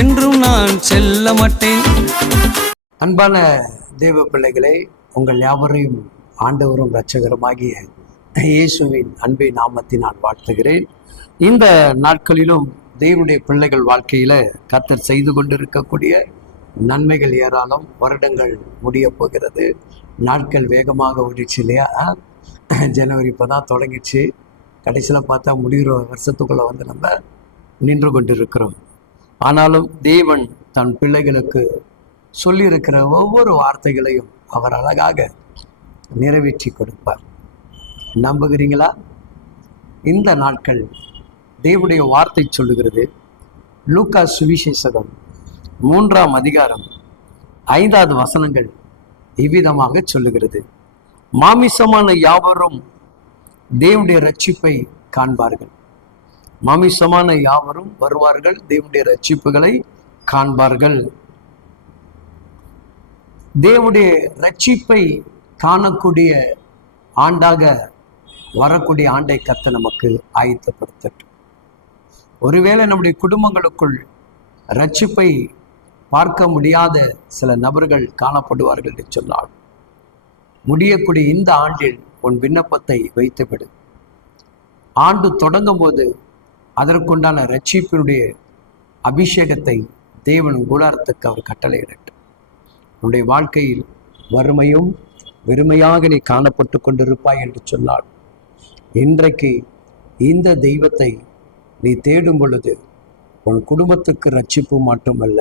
என்றும் நான் செல்ல மாட்டேன். அன்பான தேவ பிள்ளைகளே, உங்கள் யாவரையும் ஆண்டவரும் இரட்சகருமாகிய இயேசுவின் அன்பின் நாமத்தில் நான் வாழ்த்துகிறேன். இந்த நாட்களிலும் தேவனுடைய பிள்ளைகள் வாழ்க்கையில கர்த்தர் செய்து கொண்டிருக்கக்கூடிய நன்மைகள் ஏராளம். வருடங்கள் முடிய போகிறது, நாட்கள் வேகமாக ஓடிச்சு இல்லையா? ஜனவரி இப்போ தான் தொடங்கிச்சு, கடைசியில் பார்த்தா முடிகிற வருஷத்துக்குள்ளே வந்து நம்ம நின்று கொண்டிருக்கிறோம். ஆனாலும் தேவன் தன் பிள்ளைகளுக்கு சொல்லியிருக்கிற ஒவ்வொரு வார்த்தைகளையும் அவர் அழகாக நிறைவேற்றி கொடுப்பார். நம்புகிறீங்களா? இந்த நாட்கள் தேவனுடைய வார்த்தை சொல்லுகிறது. லூக்கா சுவிசேஷகம் 3ஆம் அதிகாரம் 5வது வசனங்கள் இவ்விதமாக சொல்லுகிறது. மாமிசமான யாவரும் தேவனுடைய ரட்சிப்பை காண்பார்கள். மாமிசமான யாவரும் வருவார்கள், தேவனுடைய ரட்சிப்புகளை காண்பார்கள். தேவனுடைய ரட்சிப்பை காணக்கூடிய ஆண்டாக வரக்கூடிய ஆண்டை கர்த்தர் நமக்கு ஆயத்தப்படுத்தட்டும். ஒருவேளை நம்முடைய குடும்பங்களுக்குள் ரட்சிப்பை பார்க்க முடியாத சில நபர்கள் காணப்படுவார்கள் என்று சொன்னால், முடியக்கூடிய இந்த ஆண்டில் உன் விண்ணப்பத்தை வைத்துவிடு. ஆண்டு தொடங்கும் போது அதற்குண்டான ரட்சிப்பினுடைய அபிஷேகத்தை தேவன் கூடாரத்துக்கு அவர் கட்டளையிடட்டும். உன்னுடைய வாழ்க்கையில் வறுமையும் வெறுமையாக நீ காணப்பட்டு கொண்டிருப்பாய் என்று சொன்னால், இன்றைக்கு இந்த தெய்வத்தை நீ தேடும் பொழுது உன் குடும்பத்துக்கு ரட்சிப்பு மட்டுமல்ல,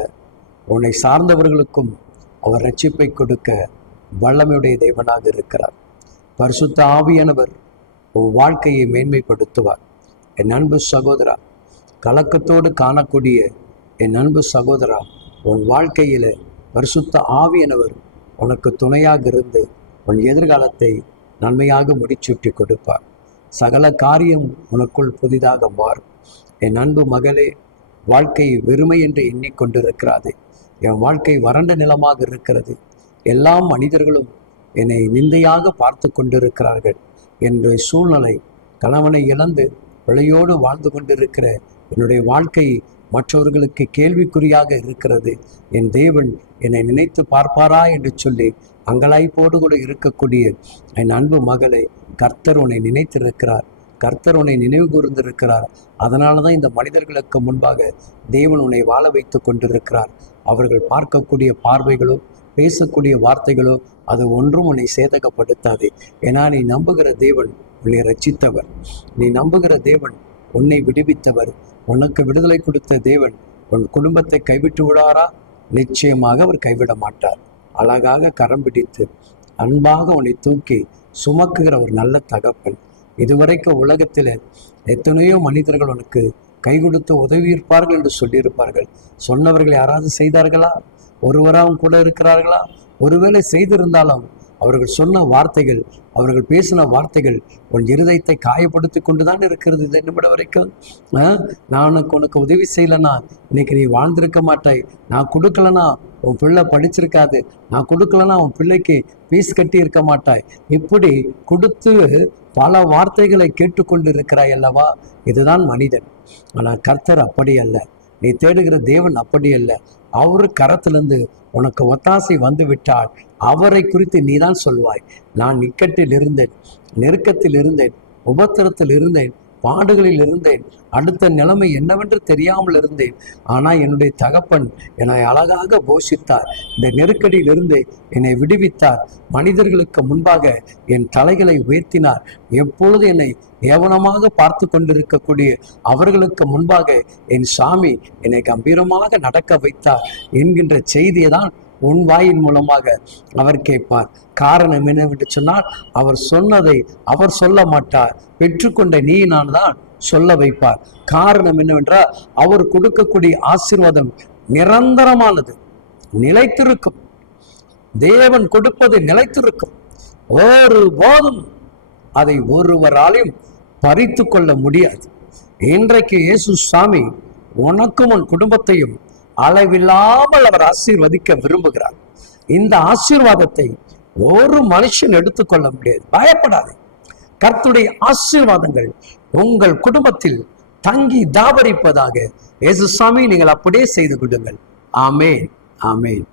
உன்னை சார்ந்தவர்களுக்கும் அவர் ரட்சிப்பை கொடுக்க வல்லமையுடைய தேவனாக இருக்கிறார். பரிசுத்த ஆவியானவர் உன் வாழ்க்கையை மேன்மைப்படுத்துவார். என் அன்பு சகோதரா, கலக்கத்தோடு காணக்கூடிய என் அன்பு சகோதரா, உன் வாழ்க்கையில பரிசுத்த ஆவியானவர் உனக்கு துணையாக இருந்து உன் எதிர்காலத்தை நன்மையாக முடிச்சூட்டி கொடுப்பார். சகல காரியம் உனக்குள் புதிதாக மாறும். என் அன்பு மகளே, வாழ்க்கை வெறுமை என்று எண்ணிக்கொண்டிருக்கிறாதே. என் வாழ்க்கை வறண்ட நிலமாக இருக்கிறது, எல்லா மனிதர்களும் என்னை நிந்தையாக பார்த்து கொண்டிருக்கிறார்கள் என்ற சூழ்நிலை, கணவனை இழந்து பிழையோடு வாழ்ந்து கொண்டிருக்கிற என்னுடைய வாழ்க்கை மற்றவர்களுக்கு கேள்விக்குறியாக இருக்கிறது. என் தேவன் என்னை நினைத்து பார்ப்பாரா என்று சொல்லி அங்கலாய்ப்போடு கூட இருக்கக்கூடிய என் அன்பு மகளை, கர்த்தர் உன்னை நினைத்திருக்கிறார், கர்த்தர் உன்னை நினைவு கூர்ந்திருக்கிறார். அதனால தான் இந்த மனிதர்களுக்கு முன்பாக தேவன் உன்னை வாழ வைத்து கொண்டிருக்கிறார். அவர்கள் பார்க்கக்கூடிய பார்வைகளோ பேசக்கூடிய வார்த்தைகளோ அது ஒன்றும் உன்னை சேதகப்படுத்தாது. ஏன்னா நீ நம்புகிற தேவன் உன்னை ரட்சித்தவர், நீ நம்புகிற தேவன் உன்னை விடுவித்தவர். உனக்கு விடுதலை கொடுத்த தேவன் உன் குடும்பத்தை கைவிட்டு விடாரா? நிச்சயமாக அவர் கைவிட மாட்டார். அழகாக கரம் பிடித்து அன்பாக உன்னை தூக்கி சுமக்குகிற ஒரு நல்ல தகப்பன். இதுவரைக்கும் உலகத்தில் எத்தனையோ மனிதர்கள் உனக்கு கை கொடுத்து உதவி இருப்பார்கள் என்று சொல்லியிருப்பார்கள். சொன்னவர்கள் யாராவது செய்தார்களா? ஒருவராகவும் கூட இருக்கிறார்களா? ஒருவேளை செய்திருந்தாலும் அவர்கள் சொன்ன வார்த்தைகள், அவர்கள் பேசின வார்த்தைகள் உன் இருதயத்தை காயப்படுத்தி கொண்டுதான் இருக்கிறது. இது என்ன வரைக்கும் நான் உனக்கு உதவி செய்யலைன்னா இன்னைக்கு நீ வாழ்ந்திருக்க மாட்டாய், நான் கொடுக்கலன்னா உன் பிள்ளை படிச்சிருக்காது, நான் கொடுக்கலன்னா உன் பிள்ளைக்கு ஃபீஸ் கட்டி இருக்க மாட்டாய், இப்படி கொடுத்து பல வார்த்தைகளை கேட்டுக்கொண்டு இருக்கிறாய் அல்லவா? இதுதான் மனிதன். ஆனால் கர்த்தர் அப்படி அல்ல. நீ தேடுகிற தேவன் அப்படி அல்ல. அவரு கரத்திலிருந்து உனக்கு ஒத்தாசை வந்து விட்டால் அவரை குறித்து நீ தான் சொல்வாய். நான் இக்கட்டில் இருந்தேன், நெருக்கத்தில் இருந்தேன், உபத்திரத்தில் இருந்தேன், பாடுகளில் இருந்தேன், அடுத்த நிலைமை என்னவென்று தெரியாமல் இருந்தேன். ஆனால் என்னுடைய தகப்பன் என்னை அழகாக போஷித்தார், இந்த நெருக்கடியில் இருந்து என்னை விடுவித்தார், மனிதர்களுக்கு முன்பாக என் தலைகளை உயர்த்தினார், எப்பொழுது என்னை ஏவனமாக பார்த்து கொண்டிருக்கக்கூடிய அவர்களுக்கு முன்பாக என் சாமி என்னை கம்பீரமாக நடக்க வைத்தார் என்கின்ற செய்தியை தான் உன் வாயின் மூலமாக அவர் கேட்பார். காரணம் என்னவென்று சொன்னால், அவர் சொன்னதை அவர் சொல்ல மாட்டார், பெற்றுக்கொண்ட நீ நான் தான் சொல்ல வைப்பார். காரணம் என்னவென்றால், அவர் கொடுக்கக்கூடிய ஆசீர்வாதம் நிரந்தரமானது, நிலைத்திருக்கும். தேவன் கொடுப்பது நிலைத்திருக்கும். ஒருபோதும் அதை ஒருவராலையும் பறித்து கொள்ள முடியாது. இன்றைக்கு இயேசு சாமி உனக்கும் உன் குடும்பத்தையும் அளவில்லாமல் அவர் ஆசீர்வதிக்க விரும்புகிறார். இந்த ஆசீர்வாதத்தை ஒரு மனுஷன் எடுத்துக்கொள்ள முடியாது. பயப்படாது. கர்த்தருடைய ஆசீர்வாதங்கள் உங்கள் குடும்பத்தில் தங்கி தாபரிப்பதாக. இயேசு சாமி, நீங்கள் அப்படியே செய்து கொடுங்கள். ஆமென், ஆமென்.